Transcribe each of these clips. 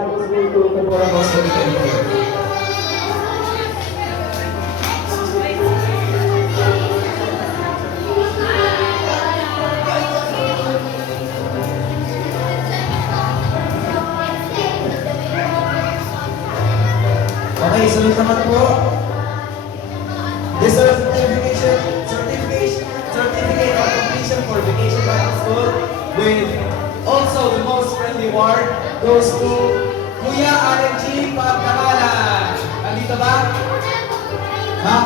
Bible School to Comoros 2024. Okay, sunod naman po. This certificate of completion for Vacation Bible School with also the most friendly award goes to Kuya RNG Pagkakalan. Nandito ba? Ha?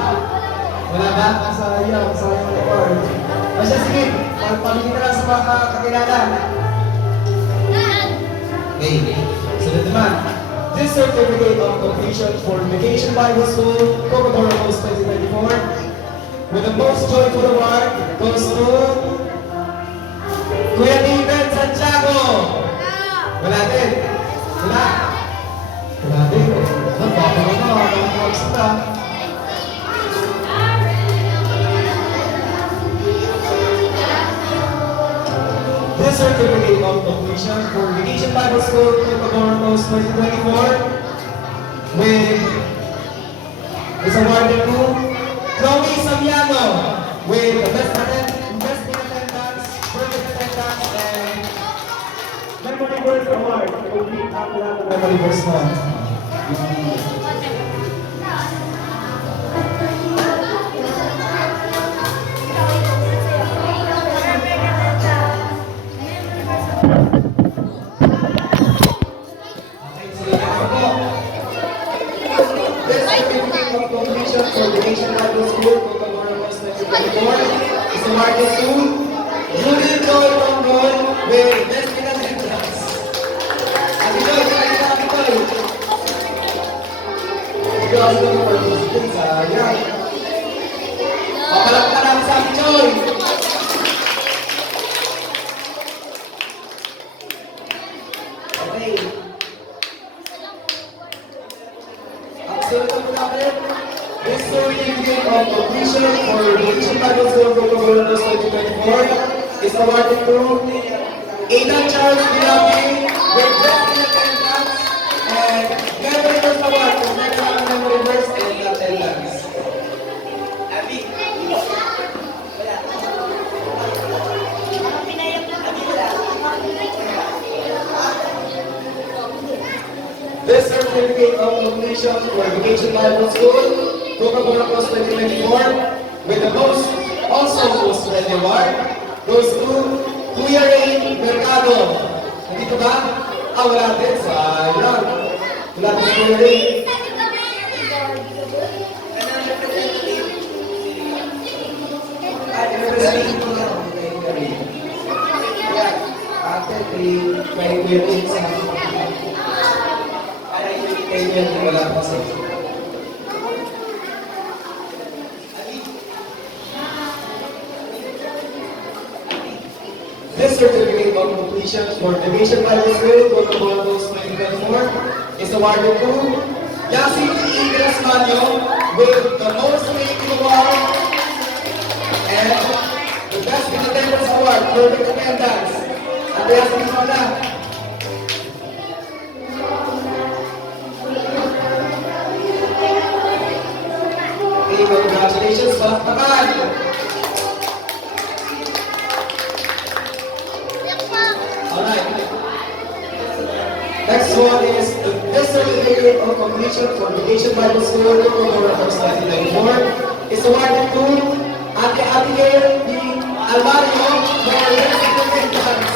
Wala ba? Sayang ang award. O siya, sige. Pagpamigin na lang sa mga kakilala. Okay, sunod naman. This certificate of completion for Vacation Bible School, Coca-Cola Post 2024, with the most joyful award goes to Kuya David Santiago. Wala din. Wala. Wala din. Nagpapagawa na. Nagpapagawa. This certificate of completion for Vacation Bible School, Coca-Cola Post 2024, is awarded to Chloe Samiano with the best in attendance, perfect attendance, and Memory Verse Award. Complete ang lahat ng Memory Verse mo. For Vacation Bible School, Coca-Cola Post 2024, is awarded to Julie Joy Tonggol with Best in Attendance. Abitoy, nakita Abitoy. Ikaw ang mga participants, sayang. Papalak ka namin sa Abitoy. Okay. Ang sunod ang namin. This certificate of completion for Vacation Bible School Coca-Cola Post 2024 is awarded to Ada Charles Bilabi with Best in Attendance and Memory Verse Award for Memory Verse and Attendance. Abby. This certificate of completion for Vacation Bible School Coca-Cola Post 2024 with the most friendly award goes to Kuya Ray Mercado. Nandito ba? Wala din. Sayang. Wala din si Kuya Ray. Representative ko na. Ate, kay Kuya Ray sa kay Kuya Ray wala pa sa This certificate of completion for Vacation Bible School, Coca-Cola Post 2024 is awarded to Yasin Ingres Manyo with the most creative award and the best in attendance award, perfect attendance. At Yasin Mana. Okay, congratulations, Baktakan. Next one is the certificate of completion for Vacation Bible School Coca-Cola Post 2024 is awarded to Ate Abigail D. Alvario for Best in Attendance.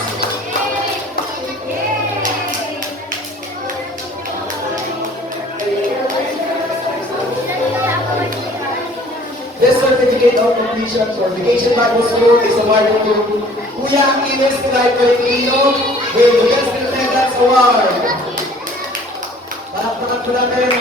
This certificate of completion for Vacation Bible School is awarded to Kuya Ines Pilipino with the Best in Attendance Award. Palakpakan po natin.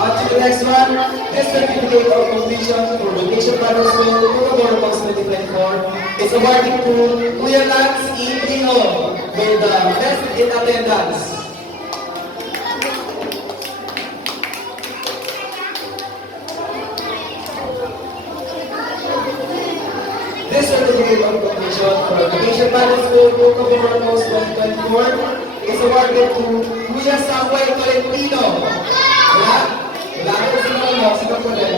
On to the next one. This certificate of completion for Vacation Bible School Coca-Cola Post 2024 is awarded to Kuya Lance E. Pino with the Best in Attendance. This certificate of completion completion for Education Bible School, Book of Mormons 2024 is awarded to Kuya Samuel Tolentino. Wala? Wala ko sila mo, sila po rin.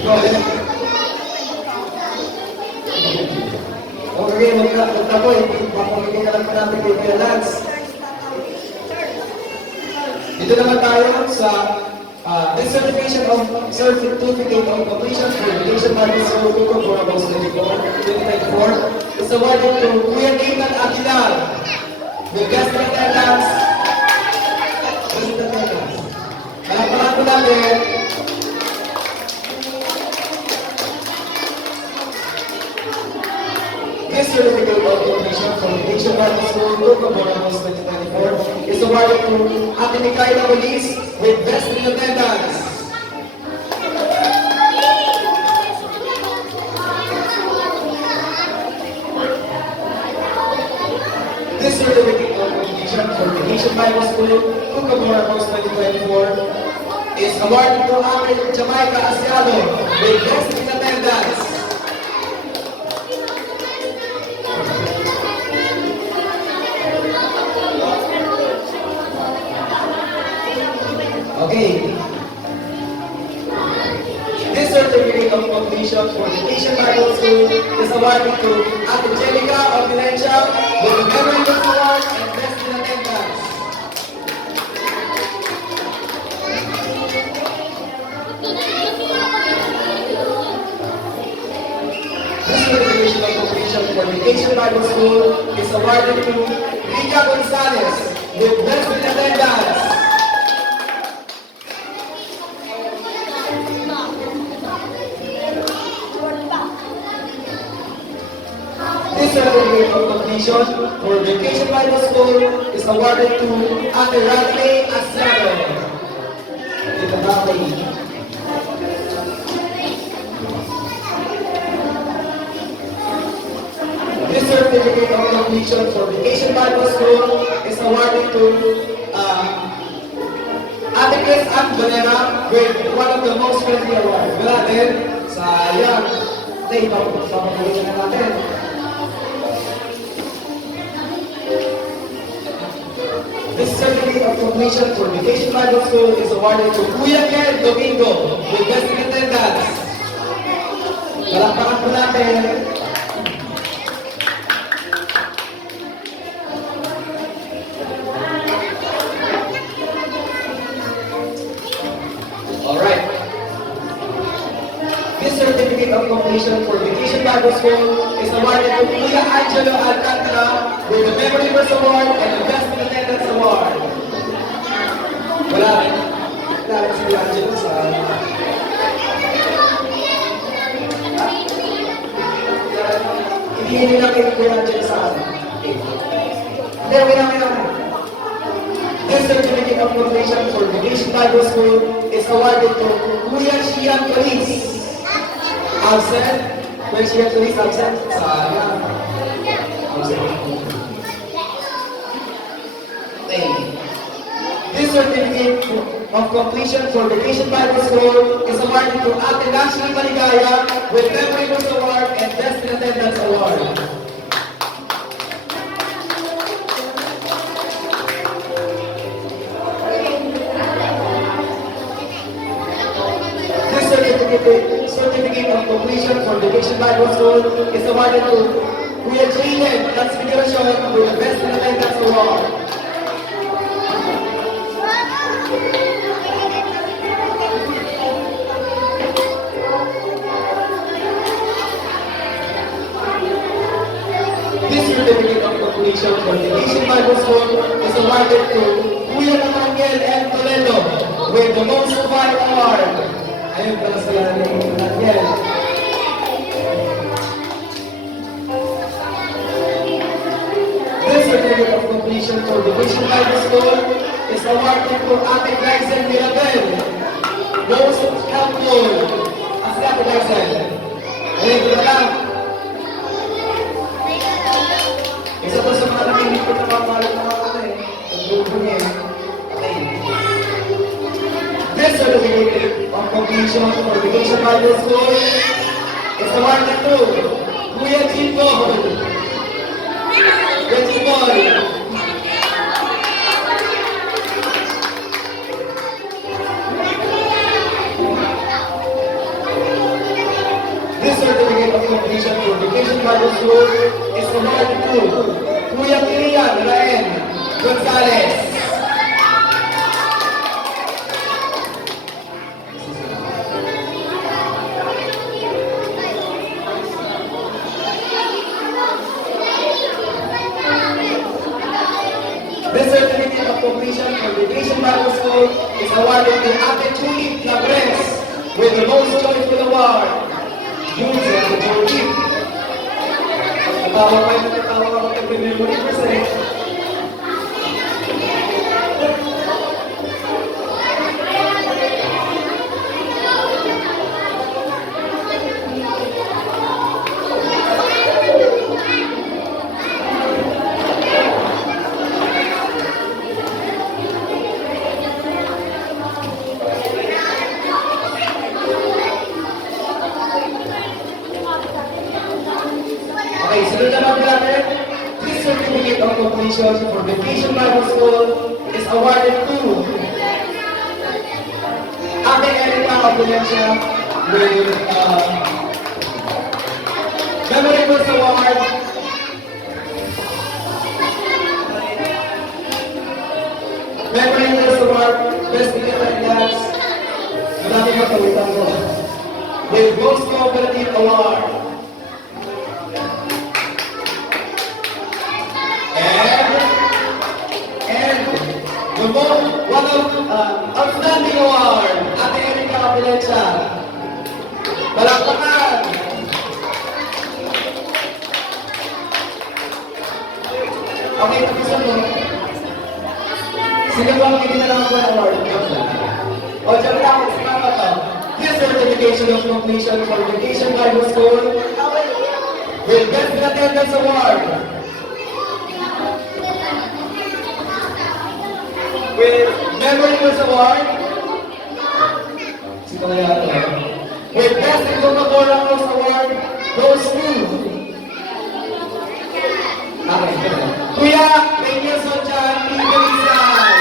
Go ahead. Okay, magka po, papamigay na lang pa natin kay Kuya Lance. Dito naman tayo sa this certificate of completion for Education Bible School, Book of Mormons 2024 is awarded to Kuya Nathan Aguilar. With guest attendance. Palakpakan po natin. This certificate of completion for Education Bible School, Book of Mormons 2024 is awarded to Ate Mikaela Olis with best in attendance. This certificate of completion for Education Bible School, Book of Mormons 2024 is awarded to Ate Jamaica Asiado with best in attendance. Okay. This certificate of completion for Education Bible School is awarded to Ate Angelica Opilencia with the Memorandum Award and Best in Attendance. This certificate of completion for Education Bible School is awarded to Rica Gonzalez with Best in Attendance. This certificate of completion for Education Bible School is awarded to Ate Radley Asiado. Ito Radley. This certificate of completion for Education Bible School is awarded to Ate Chris Antonera with one of the most friendly awards. Wala din, sayang. Ito, ipapagpapagalitan na natin. This certificate of completion for Education Bible School is awarded to Kuya Ken Domingo with best in attendance. Palakpakan po natin. Alright. This certificate of completion for Education Bible School is awarded to Kuya Angelo Alcantara with the Memory Verse Award and the Best in Attendance Award. Wala rin si Kuya Angelo sa... Hindi na kayo Kuya Angelo sa akin. Hindi, wala. This certificate of completion for Education Bible School is awarded to Kuya Shian Police. Absent? Kuya Shian Police, absent? Sayang. This certificate of completion for Education Bible School is awarded to Ate Ashley Maligaya with Memory Verse Award and Best in Attendance Award. This certificate of completion for Education Bible School is awarded to Kuya Jayden Transfiguration with the Best in Attendance Award. This certificate of completion for Education Bible School is awarded to Kuya Nathaniel M. Toledo with the Most Fine Award. Ayun pala sila ni Nathaniel. This certificate of completion for Education Bible School is awarded to Ate Glycel Mirabel. Most helpful. As Ate Glycel. Ayun pala lang. Isa po sa mga nakinig ko na papalit na mga ano eh. Ang grupo niya eh. Okay. This certificate of completion for Education Bible School is awarded to Kuya Jimboy. Kuya Jimboy. This certificate of completion for Vacation Bible School is awarded to Kuya Kirian Raen Gonzalez. This certificate of completion for Vacation Bible School is awarded to Ate Julie Labres with the most joyful award. Yun si Ate Julie. Natawa pa yung natawa ako kay Memory Percent. Okay, sunod naman natin. This certificate of completion for Vacation Bible School is awarded to Ate Erika Abulencia with Memory Verse Award. Memory Verse Award, Best Theater Dance. Marami pa tawitan ko. With Most Cooperative Award. One of outstanding award, Ate Erika Abulencia. Palakpakan! Okay, tapos mo. Sino ba ang ibinalang ko ng award? O, dyan lang, salamat to. This certification of completion for Vacation Bible School with Best Attendance Award. With Memory Verse Award. Sino kaya ito? With Best Incorporator Rose Award goes to Kuya Reyes Ochan Iberizal.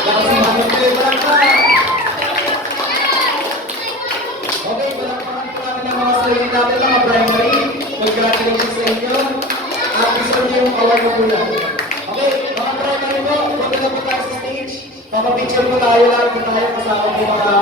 Nakasimahin ko yung palakpak. Okay, palakpakan po namin ang mga sarili natin, mga primary. Congratulations sa inyo. At gusto niyo yung award na pula. Okay, mga primary po, punta na po tayo sa stage. Papapicture po tayo lahat, tayo kasama po mga